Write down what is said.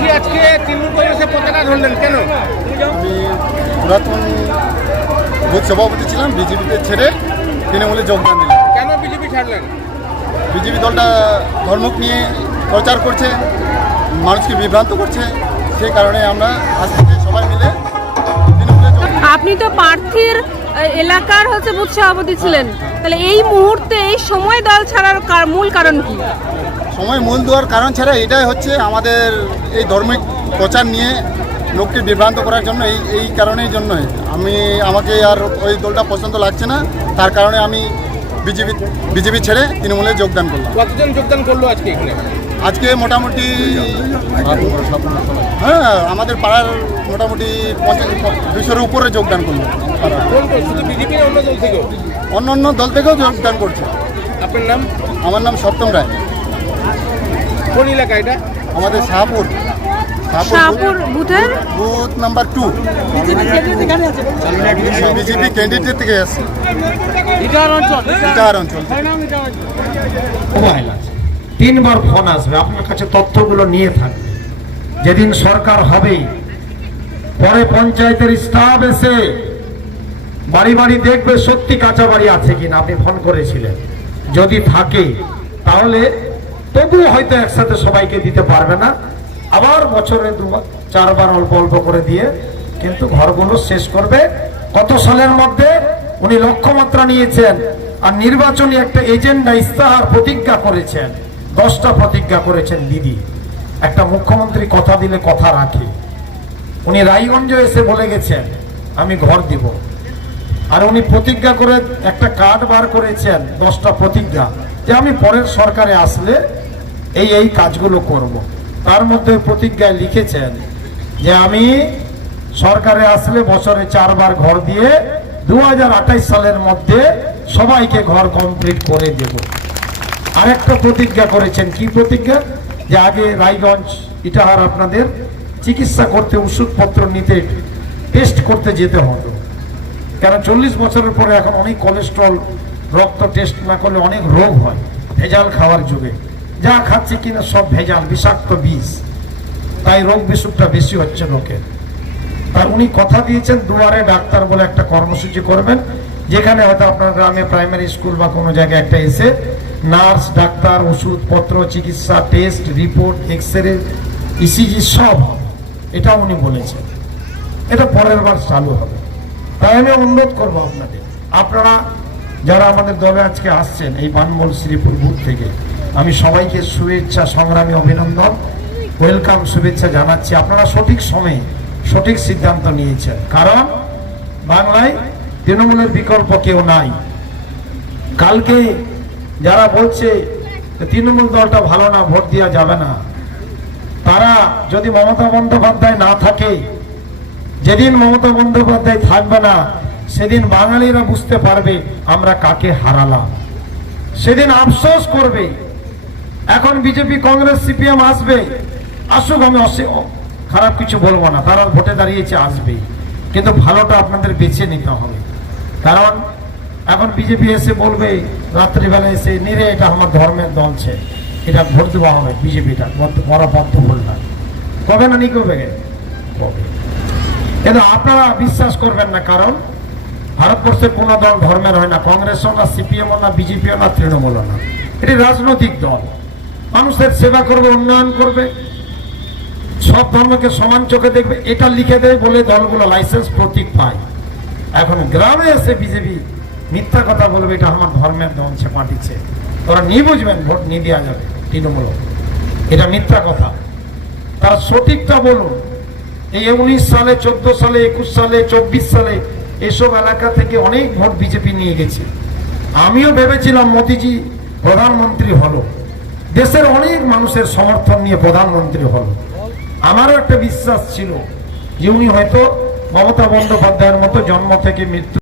বলছি আজকে তৃণমূল কংগ্রেসের পতাকা ধরলেন কেন? আমি পুরাতন বুথ সভাপতি ছিলাম, বিজেপিতে ছেড়ে তৃণমূলে যোগদান দিলাম। কেন বিজেপি ছাড়লেন? বিজেপি দলটা ধর্ম নিয়ে প্রচার করছে, মানুষকে বিভ্রান্ত করছে, সেই কারণে আমরা আজ থেকে সবাই মিলে তৃণমূলে আপনি তো প্রার্থীর এলাকার বুথ সভাপতি ছিলেন, তাহলে এই মুহূর্তে এই সময় দল ছাড়ার মূল কারণ কি? সময় মূল দেওয়ার কারণ ছাড়া এটাই হচ্ছে আমাদের এই ধর্মিক প্রচার নিয়ে লোককে বিভ্রান্ত করার জন্য, এই কারণের জন্যই আমাকে আর ওই দলটা পছন্দ লাগছে না, তার কারণে আমি বিজেপি ছেড়ে তৃণমূলে যোগদান করলাম। কতজন যোগদান করলো আজকে এখানে? আজকে মোটামুটি আমাদের পাড়ার মোটামুটি 200-এর উপরে যোগদান করলো। শুধু বিজেপি অন্য দল থেকেও? অন্য দল থেকেও যোগদান করছে। আপনার নাম? আমার নাম সপ্তম রায়। কোন এলাকা এটা? আমাদের শাহপুর বুথের বুথ নাম্বার 2। বিজেপি ক্যান্ডিডেট থেকে আসছে ইটাহার অঞ্চল। মোবাইল আছে, 3বার ফোন আসবে, আপনার কাছে তথ্যগুলো নিয়ে থাকবে। যেদিন সরকার হবে, পরে পঞ্চায়েতের স্টাফ এসে বাড়ি বাড়ি দেখবে সত্যি কাঁচা বাড়ি আছে কিনা। আপনি ফোন করেছিলেন, যদি থাকে তাহলে তবুও হয়তো একসাথে সবাইকে দিতে পারবে না, আবার বছরে 2-4বার অল্প অল্প করে দিয়ে কিন্তু ঘরগুলো শেষ করবে। কত সালের মধ্যে উনি লক্ষ্যমাত্রা নিয়েছেন, আর নির্বাচনী একটা এজেন্ডা ইস্তাহার প্রতিজ্ঞা করেছেন, 10টা প্রতিজ্ঞা করেছেন দিদি। একটা মুখ্যমন্ত্রী কথা দিলে কথা রাখে। উনি রায়গঞ্জে এসে বলে গেছেন আমি ঘর দিব, আর উনি প্রতিজ্ঞা করে একটা কার্ড বার করেছেন 10টা প্রতিজ্ঞা, যে আমি পরের সরকারে আসলে এই কাজগুলো করব। তার মধ্যে প্রতিজ্ঞায় লিখেছেন যে আমি সরকারে আসলে বছরে 4বার ঘর দিয়ে 2028 সালের মধ্যে সবাইকে ঘর কমপ্লিট করে দেব। আরেকটা প্রতিজ্ঞা করেছেন, কি প্রতিজ্ঞা? যে আগে রায়গঞ্জ ইটাহার আপনাদের চিকিৎসা করতে, ওষুধপত্র নিতে, টেস্ট করতে যেতে হতো, কেন 40 বছরের পরে এখন অনেক কোলেস্ট্রল, রক্ত টেস্ট না করলে অনেক রোগ হয় ভেজাল খাওয়ার যুগে। যা খাচ্ছে কিনা সব ভেজাল, বিষাক্ত বিষ, তাই রোগ বিসুখটা বেশি হচ্ছে লোকের। আর উনি কথা দিয়েছেন দুয়ারে ডাক্তার বলে একটা কর্মসূচি করবেন, যেখানে হয়তো আপনার গ্রামে প্রাইমারি স্কুল বা কোনো জায়গায় একটা এসে নার্স, ডাক্তার, ওষুধপত্র, চিকিৎসা, টেস্ট, রিপোর্ট, এক্সরে, ইসিজি সব হবে। এটা উনি বলেছেন, এটা পরের বার চালু হবে। তাই আমি অনুরোধ করবো আপনারা যারা আমাদের দলে আজকে আসছেন এই বানমল শ্রীপুর বুথ থেকে, আমি সবাইকে শুভেচ্ছা, সংগ্রামী অভিনন্দন, ওয়েলকাম, শুভেচ্ছা জানাচ্ছি। আপনারা সঠিক সময়ে সঠিক সিদ্ধান্ত নিয়েছেন, কারণ বাংলায় তৃণমূলের বিকল্প কেউ নাই। কালকে যারা বলছে তৃণমূল দলটা ভালো না, ভোট দেওয়া যাবে না, তারা যদি মমতা বন্দ্যোপাধ্যায় না থাকে, যেদিন মমতা বন্দ্যোপাধ্যায় থাকবে না, সেদিন বাঙালিরা বুঝতে পারবে আমরা কাকে হারালাম, সেদিন আফসোস করবে। এখন বিজেপি, কংগ্রেস, সিপিএম আসবে, আসুক, আমি খারাপ কিছু বলবো না, তারা ভোটে দাঁড়িয়েছে, আসবে, কিন্তু ভালোটা আপনাদের বেছে নিতে হবে। কারণ এখন বিজেপি এসে বলবে রাত্রিবেলা এসে নিরে এটা আমার ধর্মের দল ছে, এটা ভোট দেওয়া হবে, বিজেপিটা বড় বদ্ধ বললাম কবে না, নিকবে কবে। কিন্তু আপনারা বিশ্বাস করবেন না, কারণ ভারতবর্ষের কোনো দল ধর্মের হয় না, কংগ্রেসও না, সিপিএমও না, বিজেপিও না, তৃণমূলও না। এটি রাজনৈতিক দল, মানুষের সেবা করবে, উন্নয়ন করবে, সব ধর্মকে সমান চোখে দেখবে, এটা লিখে দেয় বলে দলগুলো লাইসেন্স প্রতীক পায়। এখন গ্রামে এসে বিজেপি মিথ্যা কথা বলবে এটা আমার ধর্মের দল সে পাঠিয়েছে, ওরা নিয়ে বুঝবেন ভোট নিয়ে দেওয়া যাবে তৃণমূল, এটা মিথ্যা কথা। তার সঠিকটা বলুন। এই 19 সালে, 14 সালে, 21 সালে, 24 সালে এসব এলাকা থেকে অনেক ভোট বিজেপি নিয়ে গেছে। আমিও ভেবেছিলাম মোদিজি প্রধানমন্ত্রী হলো, দেশের অনেক মানুষের সমর্থন নিয়ে প্রধানমন্ত্রী হলো। আমারও একটা বিশ্বাস ছিল যে উনি হয়তো মমতা বন্দ্যোপাধ্যায়ের মতো জন্ম থেকে মৃত্যু